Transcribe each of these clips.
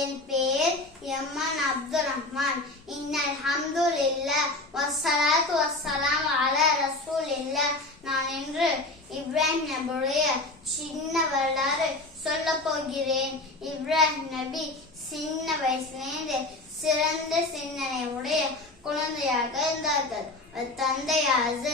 என் பேர் எம்மன் அப்துல் ரஹ்மான். இன்னல் ஹம்து இல்லா வசலாத்து வசலாம் அல ரசூல் இல்லா நான் என்று இப்ராஹிம் நபியுடைய சின்ன வரலாறு சொல்ல போகிறேன். இப்ராஹிம் நபி சின்ன வயசுலேருந்து சிறந்த சிந்தனை உடைய குழந்தையாக இருந்தார்கள். அவர் தந்தையாக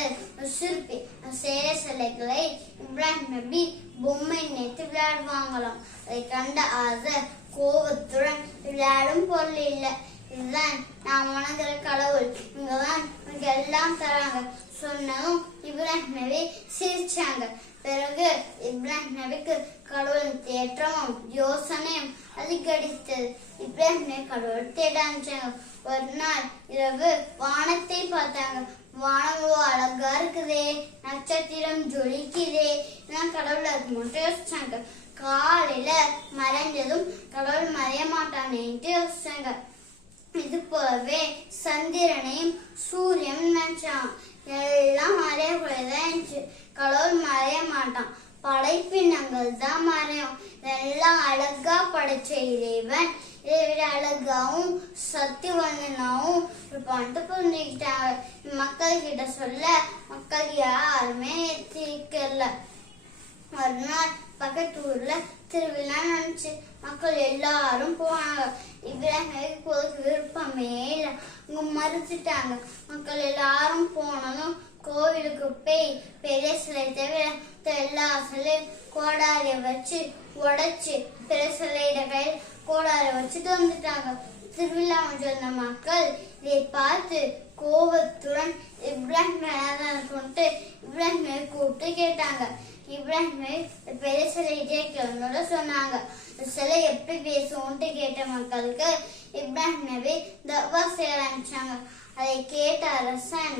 சிற்பி சேர சிலைகளை இப்ராஹிம் நபி பொம்மை நினைத்து விளையாடுவாங்களாம். அதை கண்ட ஆசர் கோபத்துடன் விளையாடும் பொருள் இல்லை. இதுதான் நாம் வணங்குற கடவுள். இங்கதான் எல்லாம் தராங்க. சொன்னதும் இப்ராஹிம் நபி சிரிச்சாங்க. பிறகு இப்ராஹிம் நபிக்கு கடவுளின் தேற்றமும் யோசனையும் அதிகரித்தது. இப்ராஹிம் நபி கடவுள் தேட ஆரம்பிச்சாங்க ஒரு நாள் இரவு வானத்தை பார்த்தாங்க. வானம் அழகா இருக்குதே நட்சத்திரம் ஜொலிக்குதே இதெல்லாம் அது மட்டும் யோசிச்சாங்க. காலையில மறைஞ்சதும் கடவுள் மறைய மாட்டானேன்ட்டு யோசிச்சாங்க. இது போலவே சந்திரனையும் சூரியன் நினைச்சான். எல்லாம் மறையக்கூடியதான் இருந்துச்சு கடவுள் மறைய மாட்டான். படைப்பினங்கள் தான் மறையும். எல்லாம் அழகா படைச்ச இறைவன். இதை விட அழகாவும் சத்தியவந்தனாவும் இருப்பான்ட்டு புரிஞ்சுக்கிட்டாங்க மக்கள் கிட்ட சொல்ல மக்கள் யாருமே ஏற்றிக்கல மறுநாள் பக்கத்து ஊர்ல திருவிழா நினைச்சு மக்கள் எல்லாரும் போனாங்க. இப்ராஹிம் போதுக்கு விருப்பமே இல்லை. அவங்க மறுத்துட்டாங்க. மக்கள் எல்லாரும் போனதும் கோவிலுக்கு போய் பெரிய சிலை தவிர எல்லா சிலையும் கோடாரிய வச்சு உடைச்சு பெரிய சிலையிட கையில் கோடாரிய வச்சுட்டு வந்துட்டாங்க திருவிழா வந்த மக்கள் இதை பார்த்து கோபத்துடன் இப்ராஹிம் மேலாதான் கொண்டு இப்ராஹிம் கூப்பிட்டு கேட்டாங்க. இப்ராஹிமை பெரிய சிலை கேட்கணும்னு சொன்னாங்க. சிலை எப்படி பேசுவோன்ட்டு கேட்ட மக்களுக்கு. இப்ராஹிம் நபி தவா செய்ய ஆரம்பிச்சாங்க. அதை கேட்ட அரசன்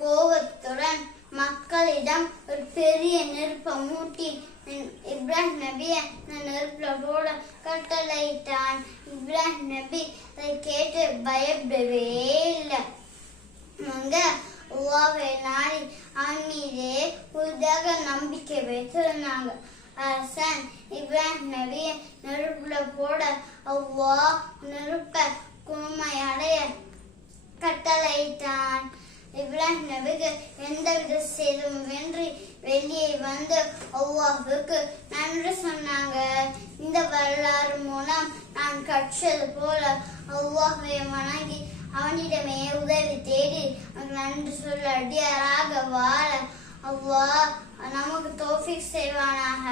கோபத்துடன் மக்களிடம் ஒரு பெரிய நெருப்பை மூட்டி இப்ராஹிம் நபியை அந்த நெருப்புல போட கட்டளையிட்டான். இப்ராஹிம் நபி அதை கேட்டு பயப்படவே உறுதியாக நம்பிக்கை வைத்திருந்தாங்க. அரசன் இவன் நிறைய நெருப்புல போட அவ்வா நெருப்ப குழுமை அடைய கட்டளையிட்டான். இப்ராஹிம் நபிக்கு எந்தவித வென்றி வெளியே வந்து அவ்வாவுக்கு நன்றி சொன்னாங்க. இந்த வரலாறு மூலம் நான் கற்றது போல அவ்வாவை வணங்கி அவனிடமே உதவி தேடி நன்றி சொல்ல அடியாராக வாழ அவ்வா தோஃபிக் செய்வானாக